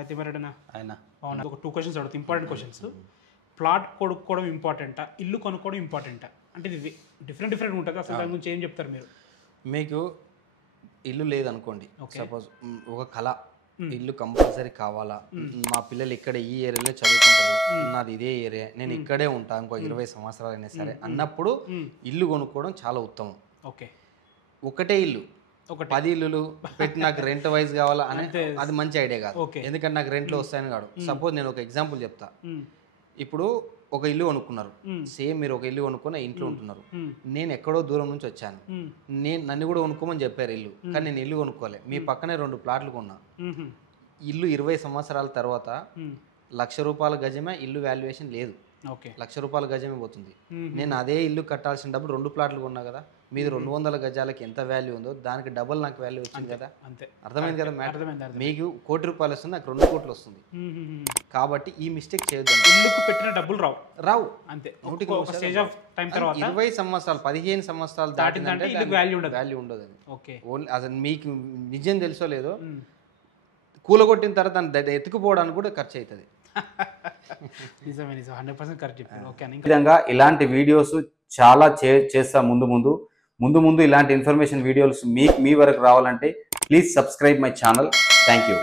అయితే మరేడనా ఆయన అవునా ఒక 2 క్వశ్చన్స్ అడుగుతా ఇంపార్టెంట్ క్వశ్చన్స్ ప్లాట్ కొనుక్కోవడం ఇంపార్టెంటా ఇల్లు కొనుక్కోవడం ఇంపార్టెంటా అంటే ఇది డిఫరెంట్ ఉంటుంది అసలు దాని గురించి ఏం చెప్తారు మీరు మీకు ఇల్లు లేదనుకోండి Okay. సపోజ్ ఒక కళ ఇల్లు కంపల్సరీ కావాలా మా పిల్లలు ఇక్కడ ఈ ఏరియాలో చదువుకుంటారు నాది ఇదే ఏరియా నేను ఇక్కడే ఉంటా ఇంకో 20 సంవత్సరాలు అయినా సరే అన్నప్పుడు ఇల్లు కొనుక్కోవడం చాలా ఉత్తమం. ఓకే ఒకటే ఇల్లు ఒకటి 10 ఇల్లులు పెట్టి నాకు రెంట్ వైజ్ కావాలా అని అంతే. అది మంచి ఐడియా కాదు. Okay. ఎందుకంటే నాకు రెంట్లో వస్తాయని కాదు. సపోజ్ నేను ఒక ఎగ్జాంపుల్ చెప్తా. ఇప్పుడు ఒక ఇల్లు కొనుక్కున్నారు, సేమ్ మీరు ఒక ఇల్లు కొనుక్కున్న ఇంట్లో ఉంటున్నారు. నేను ఎక్కడో దూరం నుంచి వచ్చాను, నన్ను కూడా కొనుక్కోమని చెప్పారు ఇల్లు, కానీ నేను ఇల్లు కొనుక్కోలే. మీ పక్కనే 2 ప్లాట్లు కొన్నా. ఇల్లు 20 సంవత్సరాల తర్వాత ₹1,00,000 గజమే ఇల్లు వాల్యుయేషన్ లేదు, ఓకే ₹1,00,000 గజమే పోతుంది. నేను అదే ఇల్లు కట్టాల్సిన డబ్బులు 2 ప్లాట్లు కొన్నా కదా, మీది 200 గజాలకి ఎంత వాల్యూ ఉందో దానికి డబుల్ నాకు వాల్యూ వచ్చింది కదా. అంతే అర్థమైంది కదా మ్యాటర్. అర్థమైంది. మీకు ₹1,00,00,000 వస్తుంది, నాకు 2 కోట్లు వస్తుంది. కాబట్టి ఈ మిస్టేక్ చేయొద్దండి. ఇల్లుకు పెట్టిన డబ్బులు రావు అంతే. ఒక స్టేజ్ ఆఫ్ టైం తర్వాత 20 సంవత్సరాలు 15 సంవత్సరాలు దాటిందంటే ఇల్లుకు వాల్యూ ఉండదు. వాల్యూ ఉండదు. అది ఓకే ఓన్లీ అసలు మీకు నిజం తెలుసో లేదో కూలగొట్టిన తర్వాత దాన్ని ఎత్తుకుపోవడానికి కూడా ఖర్చు అవుతుంది. నిజమే 100% కరెక్ట్ చెప్పారు. ఓకే అని విధంగా ఇలాంటి వీడియోస్ చాలా చేస్తా ముందు ఇలాంటి ఇన్ఫర్మేషన్ వీడియోస్ మీ వరకు రావాలంటే please subscribe my channel. Thank you.